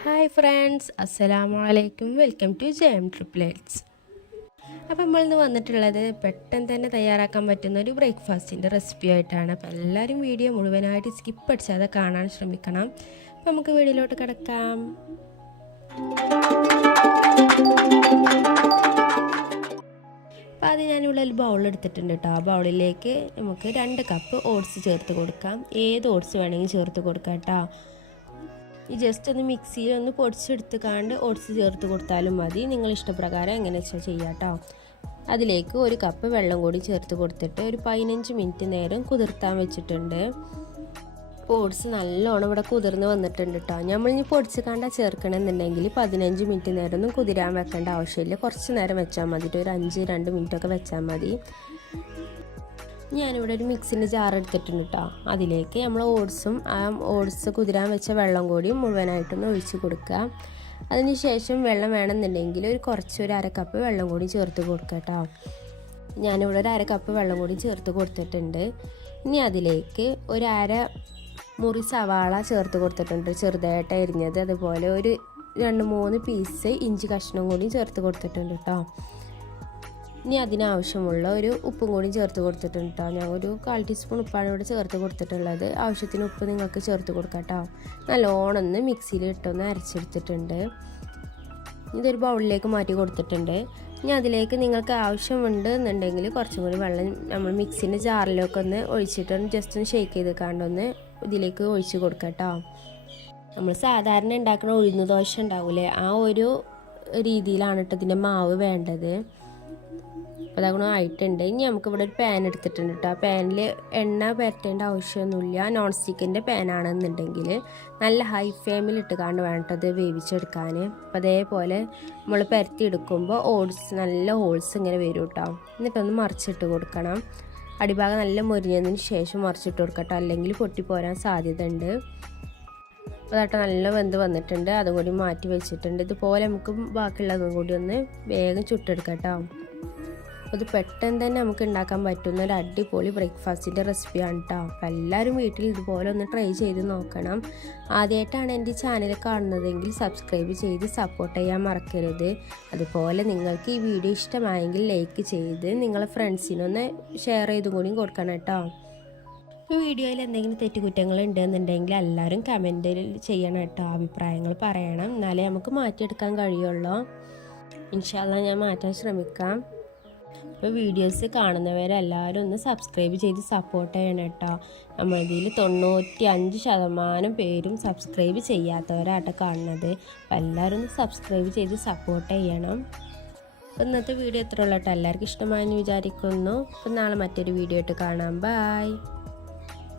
Hi friends, അസ്സലാമു അലൈക്കും. Welcome to JM triplets. അപ്പോൾ നമ്മളിന്ന് വന്നിട്ടുള്ളത് പെട്ടെന്ന് തന്നെ തയ്യാറാക്കാൻ പറ്റുന്ന ഒരു ബ്രേക്ക്ഫാസ്റ്റിൻ്റെ റെസിപ്പി ആയിട്ടാണ്. അപ്പോൾ എല്ലാവരും വീഡിയോ മുഴുവനായിട്ട് സ്കിപ്പ് അടിച്ചാതെ കാണാൻ ശ്രമിക്കണം. അപ്പോൾ നമുക്ക് വീഡിയോയിലോട്ട് കിടക്കാം. അപ്പോൾ അത് ഞാനിവിടെ ഒരു ബൗൾ എടുത്തിട്ടുണ്ട് കേട്ടോ. ആ ബൗളിലേക്ക് നമുക്ക് 2 കപ്പ് ഓട്സ് ചേർത്ത് കൊടുക്കാം. ഏത് ഓട്സ് വേണമെങ്കിൽ ചേർത്ത് കൊടുക്കാം കേട്ടോ. ഈ ജസ്റ്റ് ഒന്ന് മിക്സിയിൽ ഒന്ന് പൊടിച്ചെടുത്ത് ഓട്സ് ചേർത്ത് കൊടുത്താലും മതി. നിങ്ങൾ ഇഷ്ടപ്രകാരം എങ്ങനെ വെച്ചാൽ ചെയ്യാം കേട്ടോ. അതിലേക്ക് 1 കപ്പ് വെള്ളം കൂടി ചേർത്ത് കൊടുത്തിട്ട് ഒരു 15 മിനിറ്റ് നേരം കുതിർത്താൻ വെച്ചിട്ടുണ്ട്. ഓട്സ് നല്ലോണം ഇവിടെ കുതിർന്ന് വന്നിട്ടുണ്ട് കേട്ടോ. നമ്മളിനി പൊടിച്ച് ചേർക്കണമെന്നുണ്ടെങ്കിൽ 15 മിനിറ്റ് നേരം ഒന്നും കുതിരാൻ വെക്കേണ്ട ആവശ്യമില്ല. കുറച്ച് നേരം വെച്ചാൽ മതി, ഒരു 2 മിനിറ്റൊക്കെ വെച്ചാൽ മതി. ഞാനിവിടെ ഒരു മിക്സിൻ്റെ ജാർ എടുത്തിട്ടുണ്ട് കേട്ടോ. അതിലേക്ക് നമ്മൾ ഓട്സ് കുതിരാൻ വെച്ച വെള്ളം കൂടി മുഴുവനായിട്ടൊന്ന് ഒഴിച്ച് കൊടുക്കുക. അതിന് ശേഷം വെള്ളം വേണമെന്നുണ്ടെങ്കിൽ ഒരു 1/2 കപ്പ് വെള്ളം കൂടി ചേർത്ത് കൊടുക്കുക കേട്ടോ. ഞാനിവിടെ ഒരു 1/2 കപ്പ് വെള്ളം കൂടി ചേർത്ത് കൊടുത്തിട്ടുണ്ട്. ഇനി അതിലേക്ക് ഒരു 1/2 മുറി സവാള ചേർത്ത് കൊടുത്തിട്ടുണ്ട്, ചെറുതായിട്ട് അരിഞ്ഞത്. അതുപോലെ ഒരു 2-3 പീസ് ഇഞ്ചി കഷ്ണം കൂടി ചേർത്ത് കൊടുത്തിട്ടുണ്ട് കേട്ടോ. ഇനി അതിനാവശ്യമുള്ള ഒരു ഉപ്പും കൂടി ചേർത്ത് കൊടുത്തിട്ടുണ്ട് കേട്ടോ. ഞാൻ ഒരു 1/4 ടീസ്പൂൺ ഉപ്പാണ് ഇവിടെ ചേർത്ത് കൊടുത്തിട്ടുള്ളത്. ആവശ്യത്തിന് ഉപ്പ് നിങ്ങൾക്ക് ചേർത്ത് കൊടുക്കാം കേട്ടോ. നല്ലോണം ഒന്ന് മിക്സിയിൽ ഇട്ടൊന്ന് അരച്ചെടുത്തിട്ടുണ്ട്. ഇതൊരു ബൗളിലേക്ക് മാറ്റി കൊടുത്തിട്ടുണ്ട്. ഇനി അതിലേക്ക് നിങ്ങൾക്ക് ആവശ്യമുണ്ട് എന്നുണ്ടെങ്കിൽ കുറച്ചും കൂടി വെള്ളം നമ്മൾ മിക്സിൻ്റെ ജാറിലൊക്കെ ഒന്ന് ഒഴിച്ചിട്ടൊന്ന് ജസ്റ്റ് ഒന്ന് ഷേക്ക് ചെയ്ത് ഇതിലേക്ക് ഒഴിച്ച് കൊടുക്കാം കേട്ടോ. നമ്മൾ സാധാരണ ഉണ്ടാക്കുന്ന ഉഴുന്ന് ദോശ ഉണ്ടാവില്ലേ, ആ ഒരു രീതിയിലാണ് കേട്ടോ ഇതിൻ്റെ മാവ് വേണ്ടത്. അപ്പോൾ അതങ്ങനെ ആയിട്ടുണ്ട്. ഇനി നമുക്കിവിടെ ഒരു പാൻ എടുത്തിട്ടുണ്ട് കേട്ടോ. ആ പാനിൽ എണ്ണ പരത്തേണ്ട ആവശ്യമൊന്നുമില്ല. നോൺ സ്റ്റിക്കിൻ്റെ പാനാണെന്നുണ്ടെങ്കിൽ നല്ല ഹൈ ഫ്ലെയിമിൽ വേണ്ടത് വേവിച്ചെടുക്കാൻ. അപ്പോൾ അതേപോലെ നമ്മൾ പരത്തിയെടുക്കുമ്പോൾ നല്ല ഹോൾസ് ഇങ്ങനെ വരും കേട്ടോ. എന്നിട്ടൊന്ന് മറിച്ചിട്ട് കൊടുക്കണം. അടിഭാഗം നല്ല മുരിഞ്ഞതിന് ശേഷം മറിച്ചിട്ട് കൊടുക്കട്ടോ, അല്ലെങ്കിൽ പൊട്ടിപ്പോരാൻ സാധ്യത ഉണ്ട്. അതായിട്ട് നല്ല വെന്ത് വന്നിട്ടുണ്ട്. അതും കൂടി മാറ്റി വെച്ചിട്ടുണ്ട്. ഇതുപോലെ നമുക്ക് ബാക്കിയുള്ളതും കൂടി ഒന്ന് വേഗം ചുട്ടെടുക്കാം കേട്ടോ. അത് പെട്ടെന്ന് തന്നെ നമുക്ക് ഉണ്ടാക്കാൻ പറ്റുന്ന ഒരു അടിപൊളി ബ്രേക്ക്ഫാസ്റ്റിൻ്റെ റെസിപ്പിയാണ് കേട്ടോ. അപ്പോൾ എല്ലാവരും വീട്ടിൽ ഇതുപോലെ ഒന്ന് ട്രൈ ചെയ്ത് നോക്കണം. ആദ്യമായിട്ടാണ് എൻ്റെ ചാനൽ കാണുന്നതെങ്കിൽ സബ്സ്ക്രൈബ് ചെയ്ത് സപ്പോർട്ട് ചെയ്യാൻ മറക്കരുത്. അതുപോലെ നിങ്ങൾക്ക് ഈ വീഡിയോ ഇഷ്ടമായെങ്കിൽ ലൈക്ക് ചെയ്ത് നിങ്ങളെ ഫ്രണ്ട്സിനൊന്ന് ഷെയർ ചെയ്തും കൂടി കൊടുക്കണം കേട്ടോ. ഈ വീഡിയോയിൽ എന്തെങ്കിലും തെറ്റുകുറ്റങ്ങൾ ഉണ്ടെന്നുണ്ടെങ്കിൽ എല്ലാവരും കമൻറ്റിൽ ചെയ്യണം കേട്ടോ. അഭിപ്രായങ്ങൾ പറയണം, എന്നാലേ നമുക്ക് മാറ്റിയെടുക്കാൻ കഴിയുള്ളൂ. ഇൻഷാ അല്ലാഹ് ഞാൻ മാറ്റാൻ ശ്രമിക്കാം. അപ്പോൾ വീഡിയോസ് കാണുന്നവരെല്ലാവരും ഒന്ന് സബ്സ്ക്രൈബ് ചെയ്ത് സപ്പോർട്ട് ചെയ്യണം കേട്ടോ. നമ്മളിതിൽ 95% പേരും സബ്സ്ക്രൈബ് ചെയ്യാത്തവരാട്ടോ കാണുന്നത്. അപ്പോൾ എല്ലാവരും ഒന്ന് സബ്സ്ക്രൈബ് ചെയ്ത് സപ്പോർട്ട് ചെയ്യണം. ഇന്നത്തെ വീഡിയോ എത്ര ഉള്ളൂ കേട്ടോ. എല്ലാവർക്കും ഇഷ്ടമായെന്ന് വിചാരിക്കുന്നു. അപ്പോൾ നാളെ മറ്റൊരു വീഡിയോ ആയിട്ട് കാണാം. ബൈ.